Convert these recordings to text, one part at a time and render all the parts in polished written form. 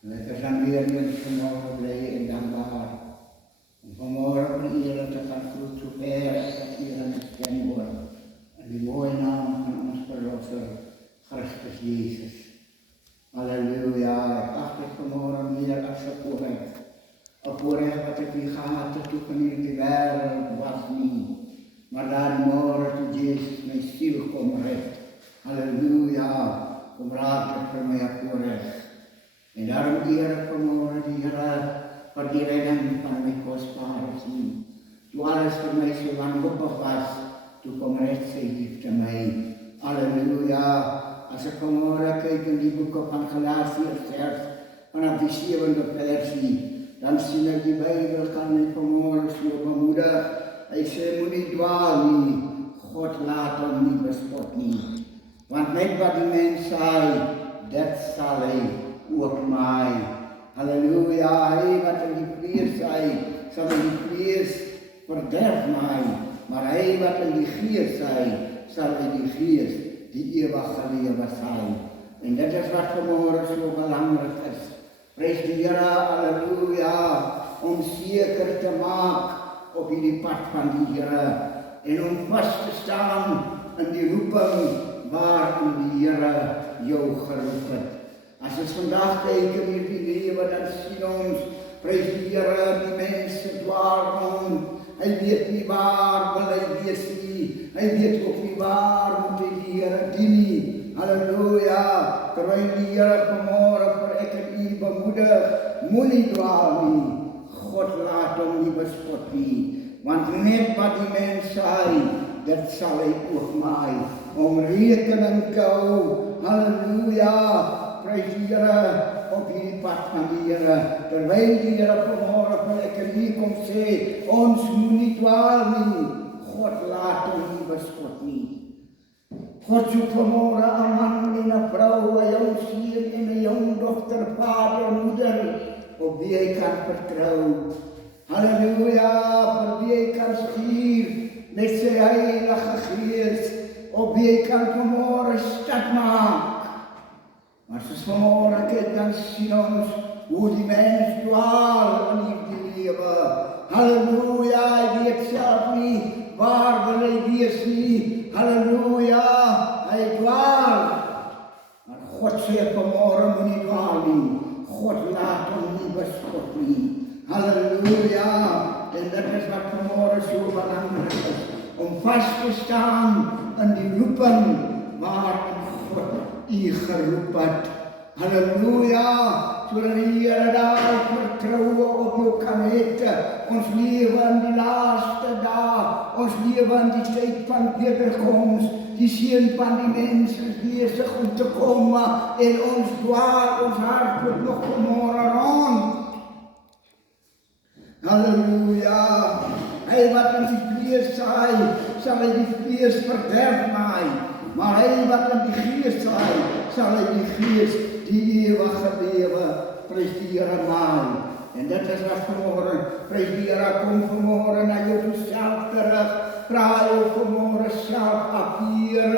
Lekker zijn weer met vanmorgen blij en dankbaar. En vanmorgen van iedereen te gaan goed zo ver dat iedereen het kennen wordt. En die mooie naam van ons verlosser, Christus Jezus. Halleluja. Ik acht het vanmorgen meer als een voorrecht. Een voorrecht wat ik niet gehad heb toen ik in de wereld was niet. Maar daar morgen toen Jezus mijn ziel kon redt. Halleluja. Kom raad het voor mij een voorrecht. En daarom eer ik vanmorgen die Heer voor die redding van mijn kostbare ziel. Toen alles voor mij zo wanhopig was, toen kwam recht zijn liefde mij. Halleluja. Als ik vanmorgen kijk in die boeken van Galatiërs vanaf die 7e versie, dan zie ik die Bijbel kan ik vanmorgen zo bemoedigen. Hij zei, moet niet dwalen, God laat hem niet bespot niet. Want net wat die mens zei, dat zal hij ook mij. Halleluja, hij wat in die vlees zei, zal in die vlees verderf mij. Maar hij wat in die geest zei, zal in die geest die eeuwige leven zijn. En dat is wat vanmorgen zo belangrijk is. Prijs de Heer, halleluja, om zeker te maken op die pad van die Heer. En om vast te staan in die roeping waarin die Heer jou geroepen heeft. Als we vandaag kijken in die leven, dan zien ons, prijs de Heer, die mensen dwalen. Hij weet niet waar, maar hij weet niet. Hij weet ook niet waar moet hij die Heer dienen. Halleluja. Terwijl die Heer vanmorgen voor ik en u bemoedig, moet niet dwalen. God laat hem niet bespot niet. Want net wat die mens zei, dat zal hij ook mij om rekening te houden. Halleluja. Prijs de Heer op die pad van die Heer. Terwijl die Heer vanmorgen van ik en u komt zeggen, ons moet niet dwalen. God laat hem niet bespot niet. God zoekt vanmorgen een man en een vrouw, een jong ziel en een jong dochter, vader, moeder, op wie hij kan vertrouwen. Halleluja, voor wie hij kan schieren met zijn heilige geest, op wie hij kan vanmorgen stad maken. Maar als we vanmorgen kijken, dan zien ons hoe die mens dwaalt in die leven. Halleluja, hij weet zelf niet waar wil hij wees niet. Halleluja, hij dwaalt. Maar God zegt vanmorgen moet niet dwalen. God laat hem niet bespot niet. Halleluja. En dat is wat vanmorgen zo belangrijk is. Om vast te staan in die roeping waarin God u geroepen heeft. Halleluja. Zodat de Heer daar vertrouwen op jou kan heten. Ons leven in die laatste dag. Ons leven in die tijd van wederkomst. Die zin van die mensen bezig om te komen. En ons dwaal, ons hart wordt nog vanmorgen rond. Halleluja. Hij wat in die vlees zei, zal hij die vlees verderf mij. Maar hij wat in die geest zei, zal hij die geest die eeuwige leven presteren mij. En dat is wat vanmorgen presteren. Kom vanmorgen naar jezelf terug. Vraag je vanmorgen zelf af, Heer,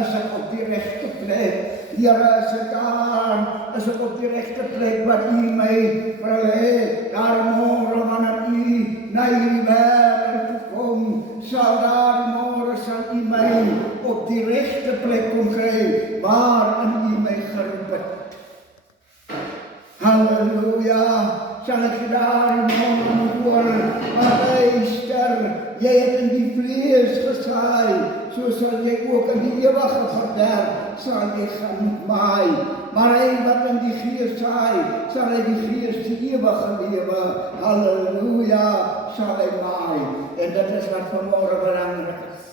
is ik op die rechte plek? Heer, is ik daar? Is ik op die rechte plek wat u mij verleidt? Daar morgen wanneer u naar die wereld komt, zal daar morgen zal u mij op die rechte plek komen krijgen, waarin u mij geroepen hebt. Halleluja. Zal ik je daar morgen horen, maar luister, jij hebt in die vlees gezaaid, zo zal jij ook in die eeuwige verderf, zal jij gaan met mij. Maar hij wat in die geest zaait, zal hij die geest die eeuwige leven, halleluja, zal hij mij. En dat is wat vanmorgen belangrijk is.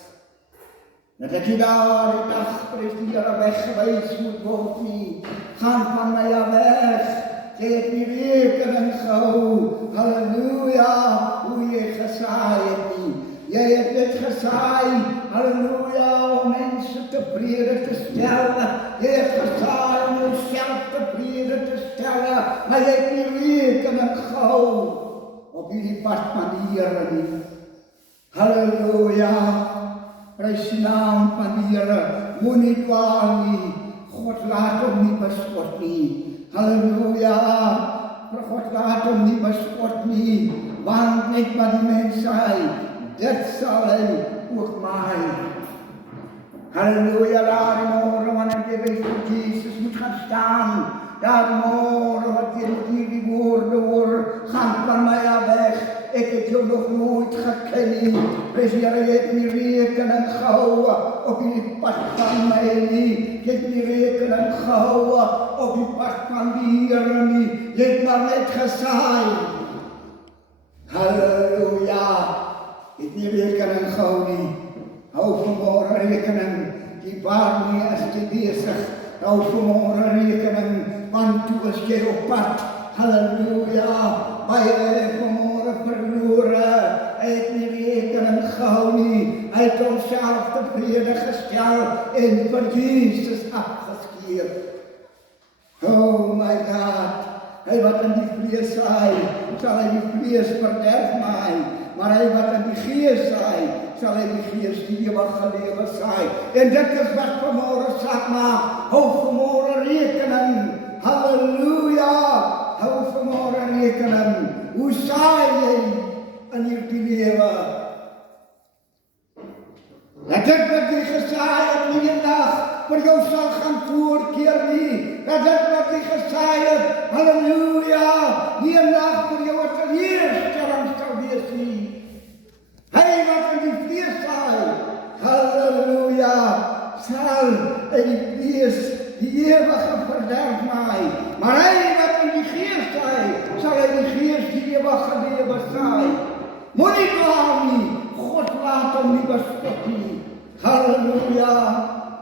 Dat je daar die dag, prijs die Heer, weggeweest moet worden, gaan van mij weg. Je hebt die rekening gehouden, halleluja, hoe je gezaaid hebt. Jij hebt dit gezaaid, halleluja, om mensen tevreden te stellen. Je hebt gezaaid om jezelf tevreden te stellen, maar je hebt die rekening gehouden op jullie pad van die Heer niet. Halleluja, prijs de naam van die Heer, moet niet dwalen. God laat hom nie bespot nie. Halleluja. God laat hom nie bespot nie. Want net wat die mens sê, dit sal hy ook maai. Halleluja, daar môre wanneer jy by Jesus moet gaan staan. Daar môre wat jy met hierdie woorde hoor, gaan van my af weg. Ek het jou nog nooit geken nie. Prys die Here, jy het nie rekening gehou op die pad van my nie. Jy het nie rekening gehou op die pad van die Here nie. Jy het maar net gesaai. Halleluja. Jy het nie rekening gehou nie. Hou vanmôre rekening. Die waarmee is jy besig. Hou vanmôre rekening, want toe is jy op pad. Halleluja. Baie het vanmôre verlore. Hy het nie rekening gehou nie. Hy het homself tevrede gestel en vir Jesus afgeskeer. Oh my God. Hy wat in die vlees saai, sal hy die vlees verderf maai. Maar hy wat in die gees saai, sal hy die gees die ewige lewe saai. En dit is wat vanmôre saak maak. Hou vanmôre rekening. Halleluja. Hou vanmôre rekening. Hoe saai jy in hierdie lewe? Dat dit wat jy gesaai het nie eendag vir jou sal gaan voorkeer nie. Dat dit wat jy gesaai het, halleluja, nie eendag vir jou 'n teleurstelling sal wees nie. Hy wat in die vlees saai, halleluja, sal in die vlees die ewige verderf maai. Maar hy wat in die gees saai, sal in die gees die ewige lewe saai. Moenie dwaal nie, God laat hom nie bespot nie. Halleluja.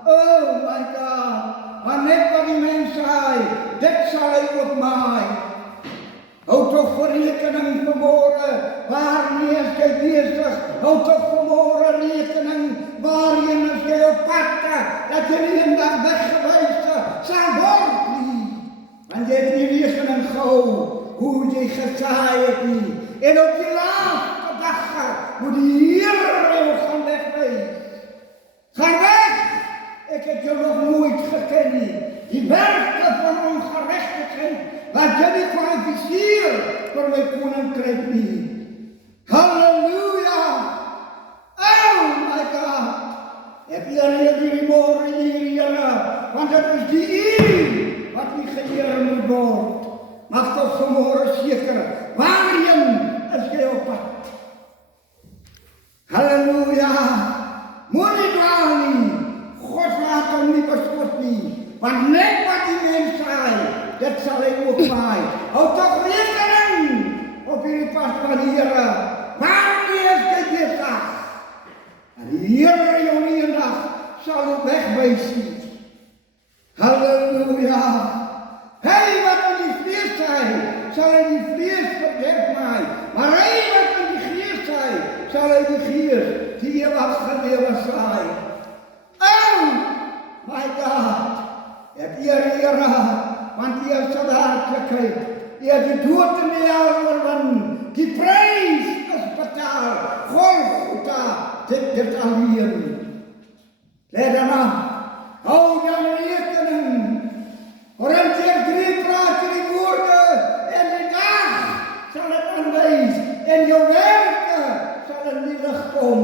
Oh my God. Want net wat die mens saai, dit sal hy ook maai. Hou toch vir rekening vanmôre, waarmee is jy besig? Hou toch vanmôre rekening, waarheen is jy op pad, dat jy nie eendag weggewys sal word nie. Want jy het nie rekening gehou, hoe jy gesaai het nie. En op die laaste dag moet die Here jou gaan wegwys. Gaan weg! Ek het jou nog nooit geken nie. Die werke van ongeregtigheid, wat jy nie kwalifiseer vir my koninkryk nie. Halleluja! Oh my God! Ek eer die môre hier, Here, want dit is die U wat nie geëer moet word. Mag tot vanmôre seker, waarheen is jy op pad? Halleluja! Moenie dwaal nie. God laat hom nie bespot nie. Want net wat die mens saai, dit sal hy ook maai. Hou toch rekening op hierdie pad van die Here. Waarmee is jy besig? En die Here jou nie eendag sal ook wegwys nie. Halleluja! Hy wat in die vlees saai, sal hy die vlees verderf maai. Maar hy wat in die gees saai, sal hy die gees die ewige lewe saai. Oh my God! Ek eer die Here, want U is so hartlikheid. U het die dood en die hel oorwin. Die prys is betaal. Golgotha, dit alleen. Let dan af. Hou dan rekening. Korintiërs 3 praat die woorde en die dag sal dit aanwys en jou werke sal in die lig kom.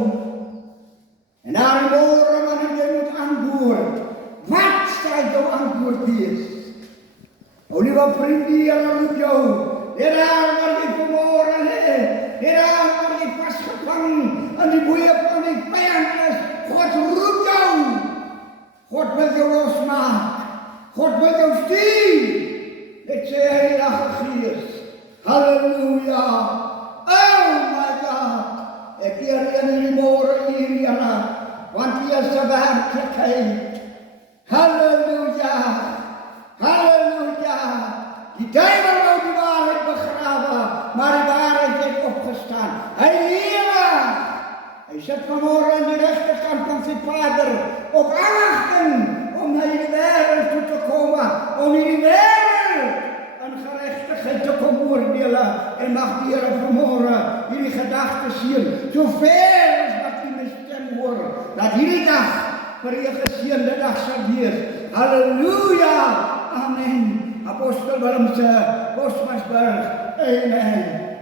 En daar môre wanneer jy moet antwoord, wat sal jou antwoord wees? O liewe vriend, die Here roep jou, net daar waar jy vanmôre lê, net daar waar jy vasgevang in die boeie van die vyand is, God roep jou. God wil jou losmaak. God wil jou stuur. Dit sê Heilige Gees. Halleluja. Oh my God. Ek eer in die môre hier, Here, want U is 'n werklikheid. Halleluja. Halleluja. Die duiwel wou die waarheid begrawe, maar die waarheid het opgestaan. Hy lewe. Hy sit vanmôre aan die regterkant van sy Vader op aanwagting om na die wêreld toe te kom, om die wêreld in geregtigheid te kom oordeel. En mag die Here vanmôre hierdie gedagtes seën, so ver as wat U my stem hoor, dat hierdie dag vir 'n geseënde dag sal wees, Halleluja! Amen. Apostel Willemse, Bosmansberg. Amen.